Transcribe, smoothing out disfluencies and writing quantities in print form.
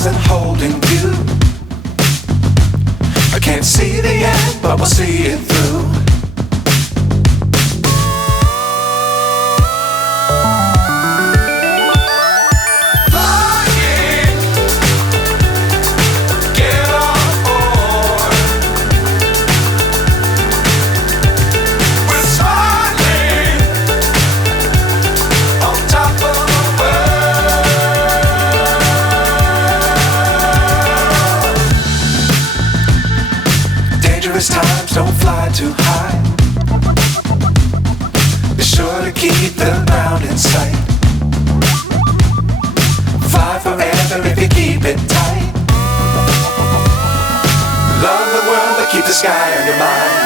stars and holding you. I can't see the end, but we'll see it through. Times don't fly too high. Be sure to keep the ground in sight. Fly forever if you keep it tight. Love the world but keep the sky on your mind.